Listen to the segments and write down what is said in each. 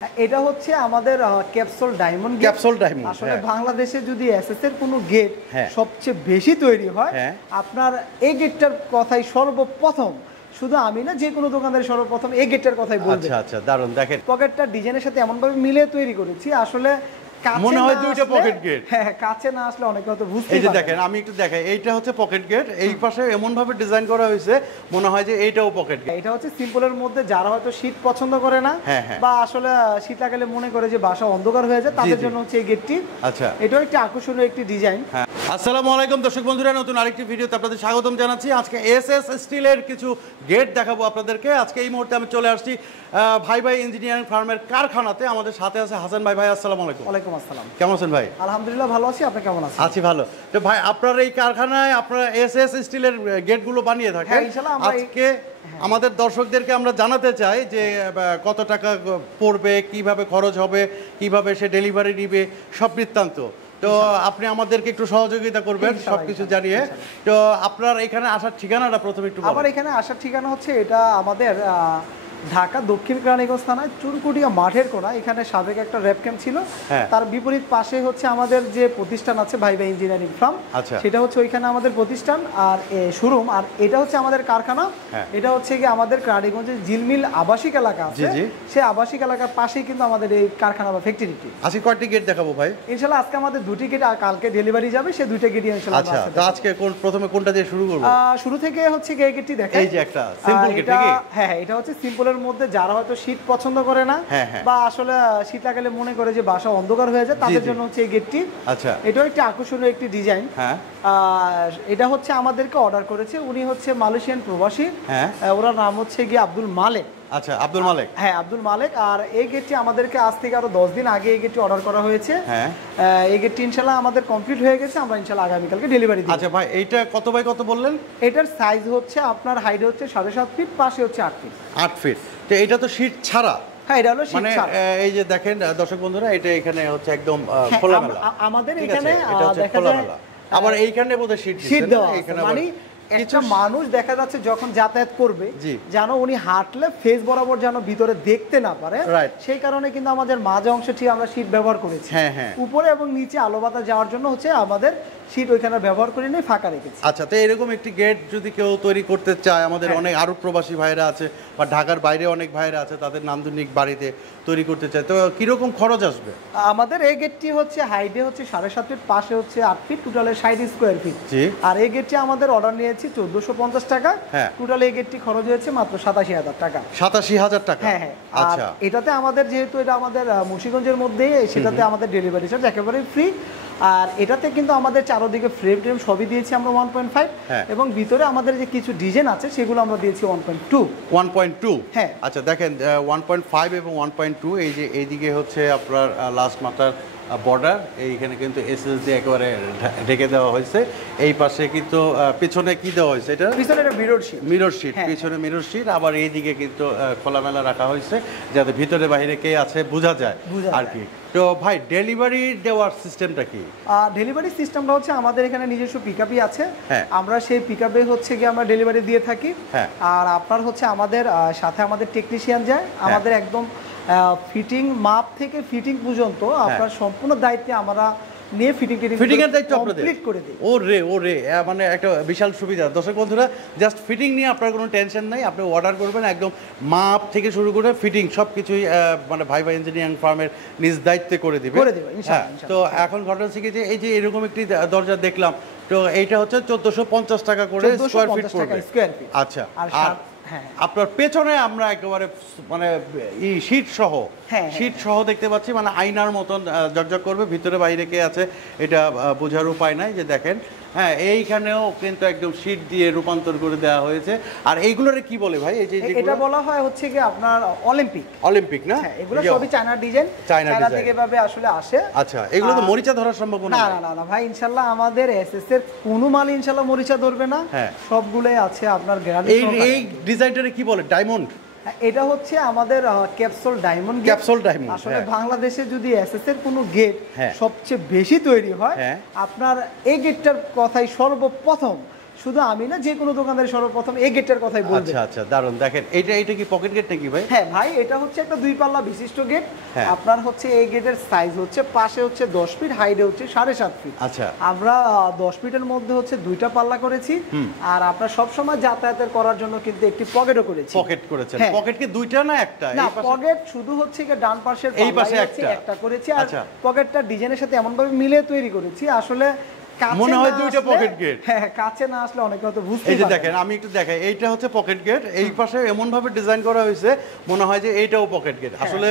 এটা হচ্ছে আমাদের capsule diamond gate. Capsule diamond আসলে বাংলাদেশে যদি এসএস এর কোনো গেট সবচেয়ে বেশি তৈরি হয়, আপনার এই গেটটার কথাই সর্বপ্রথম, শুধু আমি না, যে কোনো দোকানদার সর্বপ্রথম এই গেটটার কথাই বলবে। আচ্ছা আচ্ছা, দারুণ। দেখেন পকেটটা ডিজাইনের সাথে এমন ভাবে মিলে তৈরি করেছি, আসলে মনে হয় দুইটা পকেট গেট। হ্যাঁ, কাছে না আসলে অনেকে হয়তো বুঝতে পারে। এই যে দেখেন, আমি একটু দেখাই, এইটা হচ্ছে পকেট গেট, এই পাশে এমন ভাবে ডিজাইন করা হয়েছে মনে হয় যে এইটাও পকেট গেট। এটা হচ্ছে সিম্পলের মধ্যে যারা হয়তো শীত পছন্দ করে না, বা আসলে শীত লাগালে মনে করে যে বাসা অন্ধকার হয়ে যায়, তাদের জন্য হচ্ছে এই গেটটি। আচ্ছা, এটাও একটি আকর্ষণীয় একটি ডিজাইন। আসসালামু আলাইকুম দর্শক বন্ধুরা, নতুন আরেকটি ভিডিওতে আপনাদের স্বাগতম জানাচ্ছি। আজকে এসএস স্টিলের কিছু গেট দেখাবো আপনাদেরকে। আজকে এই মুহূর্তে আমি চলে আসছি ভাই ভাই ইঞ্জিনিয়ারিং ফার্মের কারখানাতে। আমাদের সাথে আছে হাসান ভাই। ভাই আসসালামু আলাইকুম। ওয়ালাইকুম আসসালাম। কেমন আছেন ভাই? আলহামদুলিল্লাহ ভালো আছি, আপনি কেমন আছেন? আছি ভালো। তো ভাই, আপনার এই কারখানায় আপনারা এসএস স্টিলের গেটগুলো বানিয়ে থাকেন। আজকে আমাদের দর্শকদেরকে আমরা জানাতে চাই যে কত টাকা পড়বে, কিভাবে খরচ হবে, কিভাবে সে ডেলিভারি নিবে, সব বৃত্তান্ত। তো আপনি আমাদেরকে একটু সহযোগিতা করবেন সবকিছু জানিয়ে। তো আপনার এখানে আসার ঠিকানাটা প্রথমে একটু বলুন। আমার এখানে আসার ঠিকানা হচ্ছে, এটা আমাদের ঢাকা দক্ষিণ কেরানীগঞ্জ থানায় চুনকুটিয়া মাঠের কোনা। এখানে সাবেক একটা র্যাপ ক্যাম্প ছিল, তার বিপরীত পাশে হচ্ছে আমাদের যে প্রতিষ্ঠান আছে ভাই ভাই ইঞ্জিনিয়ারিং ফার্ম, সেটা হচ্ছে ওইখানে আমাদের প্রতিষ্ঠান আর শোরুম। আর এটা হচ্ছে আমাদের কারখানা। এটা হচ্ছে কি আমাদের কেরানীগঞ্জের জিলমিল আবাসিক এলাকা আছে, সেই আবাসিক এলাকার পাশেই কিন্তু আমাদের এই কারখানা বা ফ্যাক্টরিটি। আজকে কয়টি গেট দেখাবো ভাই? ইনশাআল্লাহ আজকে আমাদের দুটি গেট, আর কালকে ডেলিভারি যাবে, সেই দুইটা গেটই ইনশাআল্লাহ। আচ্ছা, তো আজকে প্রথমে কোনটা দিয়ে শুরু করব? শুরু থেকে হচ্ছে এই গেটটি দেখাই। এই যে একটা সিম্পল গেট। হ্যাঁ, এটা হচ্ছে সিম্পলের মধ্যে যারা হয়তো শীত পছন্দ করে না, বা আসলে শীত লাগালে মনে করে যে বাসা অন্ধকার হয়ে যায়, তাদের জন্য হচ্ছে এই গেটটি। আচ্ছা, এটাও একটি আকর্ষণীয় একটি ডিজাইন। এটা হচ্ছে আমাদেরকে অর্ডার করেছে, উনি হচ্ছে মালয়েশিয়ান প্রবাসী। ওনার নাম হচ্ছে গিয়ে আব্দুল মালেক। আচ্ছা, আব্দুল মালেক। হ্যাঁ, আব্দুল মালেক। আর এই গেটটি আমাদেরকে আজ থেকে আরো 10 দিন আগে এই গেটটি অর্ডার করা হয়েছে। এই গেটটি ইনশাআল্লাহ আমাদের কমপ্লিট হয়ে গেছে, আমরা ইনশাআল্লাহ আগামীকালকে ডেলিভারি দিব। আচ্ছা ভাই, এইটা কত বাই কত বললেন? এটার সাইজ হচ্ছে আপনার হাইট হচ্ছে 7.5 ফিট, পাশে হচ্ছে 8 ফিট। 8 ফিট। তো এটা তো শীট ছাড়া? হ্যাঁ, এটা হলো শীট ছাড়া। এই যে দেখেন দর্শক বন্ধুরা, এটা এখানে হচ্ছে একদম খোলামেলা। আমাদের এখানে দেখা যায় আবার এইখানে বোধহয় শীট দেওয়া এখানে, মানে একটা মানুষ দেখা যাচ্ছে যখন যাতায়াত করবে, যেন উনি হাঁটলে ফেস বরাবর যেন ভিতরে দেখতে না পারে, সেই কারণে কিন্তু আমাদের মাঝে অংশটি আমরা শীট ব্যবহার করেছি। উপরে এবং নিচে আলো বাতাস যাওয়ার জন্য হচ্ছে আমাদের শীট ওইখানে ব্যবহার করে নিয়ে ফাঁকা রেখেছি। আচ্ছা, তো এরকম একটি গেট যদি কেউ তৈরি করতে চায়, আমাদের অনেক আরো প্রবাসী ভাইরা আছে বা ঢাকার বাইরে অনেক ভাইরা আছে, তাদের নান্দনিক বাড়িতে তৈরি করতে চায়, তো কিরকম খরচ আসবে? আমাদের এই গেটটি হচ্ছে হাইটে হচ্ছে 7.5 ফিট, পাশে হচ্ছে 8 ফিট, টোটালে 60 স্কোয়ার ফিট। আর এই গেটটি আমাদের অর্ডার নিয়েছি 1450 টাকা। টোটাল এই গেটটি খরচ হয়েছে মাত্র 87,000 টাকা। 87,000 টাকা? হ্যাঁ। আচ্ছা, এটাতে আমাদের যেহেতু এটা আমাদের মুন্সিগঞ্জের মধ্যে, সেটাতে আমাদের ডেলিভারি চার্জ একেবারে ফ্রি। আর এটাতে কিন্তু আমাদের চারদিকে ফ্রেম ট্রেম সবই দিয়েছি আমরা 1.5, এবং ভিতরে আমাদের যে কিছু ডিজাইন আছে সেগুলো আমরা দিয়েছি 1.2। 1.2? হ্যাঁ। আচ্ছা, দেখেন 1.5 এবং 1.2, এই যে এইদিকে হচ্ছে আপনার লাস্ট মাথার বর্ডার, এইখানে কিন্তু এসএস দিয়ে একেবারে ঢেকে দেওয়া হয়েছে। এই পাশে কিন্তু পিছনে কি দেওয়া হয়েছে? এটা পিছনে একটা মিরর শিট, পিছনে মিরর শিট। আবার এইদিকে কিন্তু খোলামেলা রাখা হয়েছে, যাতে ভিতরে বাইরে কে আছে বোঝা যায় আর কি। তো ভাই, ডেলিভারি দেওয়ার সিস্টেমটা কি? ডেলিভারি সিস্টেমটা হচ্ছে আমাদের এখানে নিজস্ব পিকআপই আছে, আমরা সেই পিকআপে হচ্ছে গিয়ে আমরা ডেলিভারি দিয়ে থাকি। আর আপনার হচ্ছে আমাদের সাথে আমাদের টেকনিশিয়ান যায়, আমাদের একদম ফিটিং মাপ থেকে ফিটিং পর্যন্ত আপনার সম্পূর্ণ দায়িত্বে আমরা নিয়ে ফিটিং এর দায়িত্ব কমপ্লিট করে দিই। ওরে, মানে একটা বিশাল সুবিধা। দর্শক বন্ধুরা, জাস্ট ফিটিং নিয়ে আপনার কোনো টেনশন নাই, আপনি অর্ডার করবেন, একদম মাপ থেকে শুরু করে ফিটিং সবকিছুই মানে ভাই ভাই ইঞ্জিনিয়ারিং ফার্মের নিজ দায়িত্বে করে দিবে ইনশাআল্লাহ। তো এখন ঘটনা হচ্ছে কি, যে এই যে এরকম একটি দরজা দেখলাম, তো এইটা হচ্ছে 1450 টাকা করে স্কয়ার ফিট পড়বে। আচ্ছা, আর আপনার পেছনে আমরা একেবারে মানে শীট সহ দেখতে পাচ্ছি, মানে আয়নার মতন জকজক করবে, ভিতরে বাইরে কে আছে এটা বোঝার উপায় নাই। যে দেখেন, হ্যাঁ, এইখানেও কিন্তু একদম শীট দিয়ে রূপান্তর করে দেওয়া হয়েছে। আর এইগুলোরে কি বলে ভাই? এই যে এটা বলা হয় হচ্ছে কি আপনার অলিম্পিক না? এগুলো সবই চায়না ডিজাইন, চায়না থেকে ভাবে আসলে আসে। আচ্ছা, এগুলো তো মরিচা ধরার সম্ভাবনা না ভাই, ইনশাআল্লাহ আমাদের এসএস এর কোনো মাল ইনশাআল্লাহ মরিচা ধরবে না, সবগুলোই আছে আপনার গ্যারান্টি। এই ডিজাইনটারে কি বলে? ডায়মন্ড? এটা হচ্ছে আমাদের ক্যাপসুল ডায়মন্ড। আসলে বাংলাদেশে যদি এসএস এর কোনো গেট সবচেয়ে বেশি তৈরি হয়, আপনার এই গেটটার কথাই সর্বপ্রথম, শুধু আমি না, যে কোনো দোকানদার সর্বপ্রথম এই গেটটার কথাই বলবে। আচ্ছা আচ্ছা, দারুণ। দেখেন এটা কি পকেট গেট নাকি ভাই? হ্যাঁ ভাই, এটা হচ্ছে একটা 2 পাল্লা বিশিষ্ট গেট। হ্যাঁ। আপনার হচ্ছে এই গেটের সাইজ হচ্ছে পাশে হচ্ছে 10 ফিট, হাইটে হচ্ছে 7.5 ফিট। আচ্ছা, আমরা 10 ফিটের মধ্যে হচ্ছে 2টা পাল্লা করেছি। আর আপনার সব সময় যাতায়াতের করার জন্য কিন্তু একটি পকেটও করেছি। পকেট করেছেন। হ্যাঁ। পকেট কি দুইটা না একটা? না, পকেট শুধু হচ্ছে কি ডান পাশের এই পাশে পাল্লায় একটা করেছি। আর আচ্ছা। পকেটটা ডিজাইনের সাথে এমন ভাবে মিলে তৈরি করেছি, আসলে কাছে মনে হয় না দুইটা আসলে- পকেট গেট। হ্যাঁ, কাছে না আসলে অনেকে হয়তো বুঝতে এই যে পারে না। দেখেন, আমি একটু দেখাই, এইটা হচ্ছে পকেট গেট, এই পাশে এমন ভাবে ডিজাইন করা হয়েছে মনে হয় যে এইটাও পকেট গেট। আসলে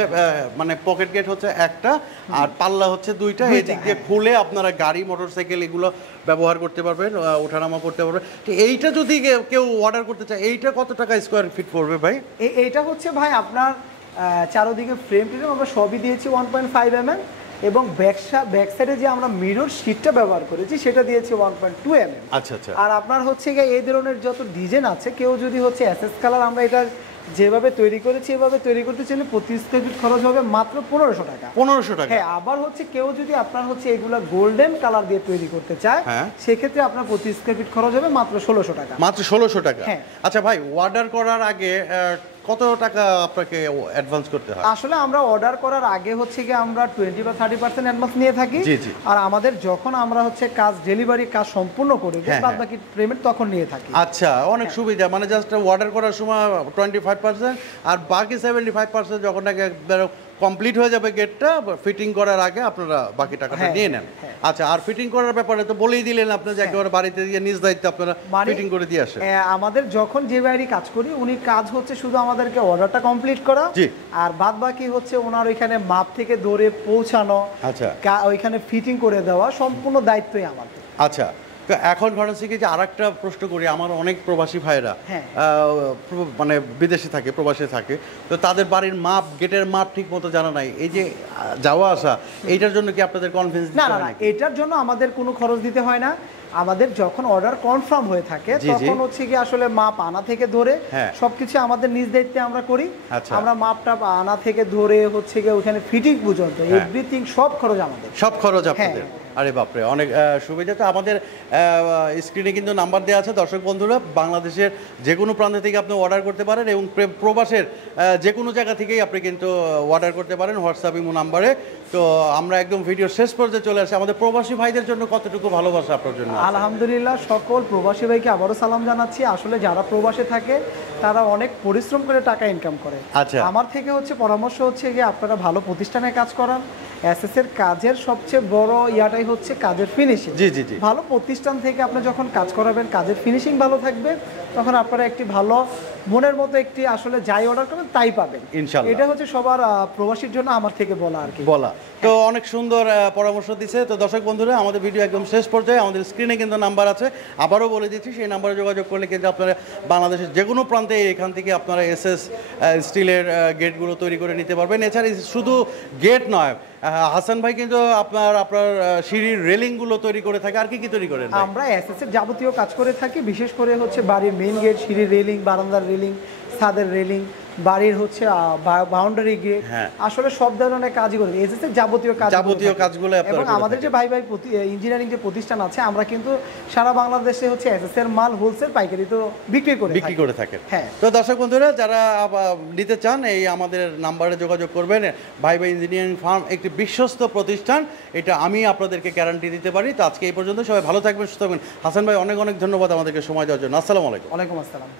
মানে পকেট গেট হচ্ছে একটা আর পাল্লা হচ্ছে দুইটা। এই দিক দিয়ে খুলে আপনারা গাড়ি, মোটরসাইকেল এগুলো ব্যবহার করতে পারবেন, ওঠানামা করতে পারবেন। তো এইটা যদি কেউ অর্ডার করতে চায়, এইটা কত টাকা স্কোয়ার ফিট পড়বে ভাই? এইটা হচ্ছে ভাই আপনার চারোদিকে ফ্রেম টিম আমরা সবই দিয়েছি 1.5 mm, এবং ব্যাক সাইডে যে আমরা মিরর শীটটা ব্যবহার করেছি সেটা দিয়েছি 1.2 mm। আচ্ছা আচ্ছা। আর আপনার হচ্ছে গিয়ে এই ধরনের যত ডিজাইন আছে, কেউ যদি হচ্ছে এসএস কালার, আমরা এটা যেভাবে তৈরি করেছি এভাবে তৈরি করতে চাইলে প্রতি স্কোয়ার ফিট খরচ হবে মাত্র 1500 টাকা। 1500 টাকা? হ্যাঁ। আবার হচ্ছে কেউ যদি আপনার হচ্ছে এগুলা গোল্ডেন কালার দিয়ে তৈরি করতে চায়, হ্যাঁ, সেক্ষেত্রে আপনার প্রতি স্কোয়ার ফিট খরচ হবে মাত্র 1600 টাকা। মাত্র 1600 টাকা? হ্যাঁ। আচ্ছা ভাই, অর্ডার করার আগে কত টাকা আপনাকে অ্যাডভান্স করতে হয়? আসলে আমরা অর্ডার করার আগে হচ্ছে কি আমরা 20 বা 30% অ্যাডভান্স নিয়ে থাকি। জি জি। আর আমাদের যখন আমরা হচ্ছে ডেলিভারি কাজ সম্পূর্ণ করে দিই, বাদ বাকি পেমেন্ট তখন নিয়ে থাকি। আচ্ছা, অনেক সুবিধা। মানে জাস্ট অর্ডার করার সময় 25% আর বাকি 75% যখন কমপ্লিট হয়ে যাবে গেটটা, ফিটিং করার আগে আপনারা বাকি টাকাটা নিয়ে নেন। আচ্ছা, আর ফিটিং করার ব্যাপারে তো বলেই দিলেন আপনি যে একেবারে বাড়িতে গিয়ে নিজ দায়িত্বে আপনারা ফিটিং করে দিয়ে আসেন। আমাদের যখন যে বাইরে কাজ করি, উনি কাজ হচ্ছে শুধু আমাদেরকে অর্ডারটা কমপ্লিট করা, আর বাদ বাকি হচ্ছে ওনার ওইখানে মাপ থেকে ধরে পৌঁছানো, আচ্ছা, ওইখানে ফিটিং করে দেওয়া সম্পূর্ণ দায়িত্বই আমাদের। আচ্ছা, এখন ঘটনা হচ্ছে কি যে আরেকটা প্রশ্ন করি, আমার অনেক প্রবাসী ভাইরা মানে বিদেশে থাকে, প্রবাসে থাকে, তো তাদের বাড়ির মাপ, গেটের মাপ ঠিক মতো জানা নাই। এই যে যাওয়া আসা, এইটার জন্য কি আপনাদের কনফিডেন্স? না না না, এটার জন্য আমাদের কোনো খরচ দিতে হয় না। আমাদের যখন অর্ডার কনফার্ম হয়ে থাকে তখন হচ্ছে কি আসলে মাপ আনা থেকে ধরে সবকিছু আমাদের নিজ দায়িত্বে আমরা করি। আমরা মাপটা আনা থেকে ধরে হচ্ছে কি ওখানে ফিটিং পর্যন্ত এভরিথিং সব খরচ আমাদের। সব খরচ আপনাদের? আরে বাপরে, অনেক সুবিধা। তো আমাদের স্ক্রিনে কিন্তু নাম্বার দেওয়া আছে, দর্শক বন্ধুরা বাংলাদেশের যে কোনো প্রান্ত থেকে আপনি অর্ডার করতে পারেন, এবং প্রবাসের যে কোনো জায়গা থেকেই আপনি কিন্তু অর্ডার করতে পারেন হোয়াটসঅ্যাপ ইমো নাম্বারে। তো আমরা একদম ভিডিও শেষ পর্যায়ে চলে আসি। আমাদের প্রবাসী ভাইদের জন্য কতটুকু ভালোবাসা আপনার জন্য? আলহামদুলিল্লাহ, সকল প্রবাসী ভাইকে আবারও সালাম জানাচ্ছি। আসলে যারা প্রবাসে থাকে তারা অনেক পরিশ্রম করে টাকা ইনকাম করে। আচ্ছা, আমার থেকে হচ্ছে পরামর্শ হচ্ছে যে আপনারা ভালো প্রতিষ্ঠানে কাজ করান। এসএস এর কাজের সবচেয়ে বড় ইয়াটাই হচ্ছে কাজের ফিনিশিং। জি জি জি। ভালো প্রতিষ্ঠান থেকে আপনি যখন কাজ করাবেন, কাজের ফিনিশিং ভালো থাকবে, তখন আপনারা একটি ভালো মনের মতো একটি আসলে যাই অর্ডার করবেন তাই পাবেন ইনশাআল্লাহ। এটা হচ্ছে সবার প্রবাসীর জন্য আমার থেকে বলা আর কি বলা। তো অনেক সুন্দর পরামর্শ দিছে। তো দর্শক বন্ধুরা, আমাদের ভিডিও একদম শেষ পর্যায়ে, আমাদের স্ক্রিনে কিন্তু নাম্বার আছে, আবারও বলে দিচ্ছি, সেই নাম্বারে যোগাযোগ করলে কিন্তু আপনারা বাংলাদেশের যে কোনো প্রান্তে এখান থেকে আপনারা এসএস স্টিলের গেটগুলো তৈরি করে নিতে পারবেন। এছাড়া শুধু গেট নয়, হাসান ভাই কিন্তু আপনার সিঁড়ির রেলিংগুলো তৈরি করে থাকে। আর কি কি তৈরি করেন? আমরা এসএস এর যাবতীয় কাজ করে থাকি, বিশেষ করে হচ্ছে বাড়ির মেইন গেট, সিঁড়ির রেলিং, বারান্দার রেলিং, ছাদের রেলিং, বাড়ির হচ্ছে বাউন্ডারি গেট, আসলে সব ধরনের কাজই করে এসএস এর যাবতীয় কাজগুলো। এবং আমাদের যে ভাই ইঞ্জিনিয়ারিং যে প্রতিষ্ঠান আছে, আমরা কিন্তু সারা বাংলাদেশে হচ্ছে এসএস এর মাল হোলসেল পাইকারি তো বিক্রি করে থাকেন। হ্যাঁ। তো দর্শক বন্ধুরা, যারা নিতে চান এই আমাদের নাম্বারে যোগাযোগ করবেন। ভাই ইঞ্জিনিয়ারিং ফার্ম একটি বিশ্বস্ত প্রতিষ্ঠান, এটা আমি আপনাদেরকে গ্যারান্টি দিতে পারি। তো আজকে এই পর্যন্ত, সবাই ভালো থাকবেন, সুস্থ থাকবেন। হাসান ভাই, অনেক অনেক ধন্যবাদ আমাদেরকে সময় দেওয়ার জন্য। আসসালামু আলাইকুম। ওয়ালাইকুম আসসালাম।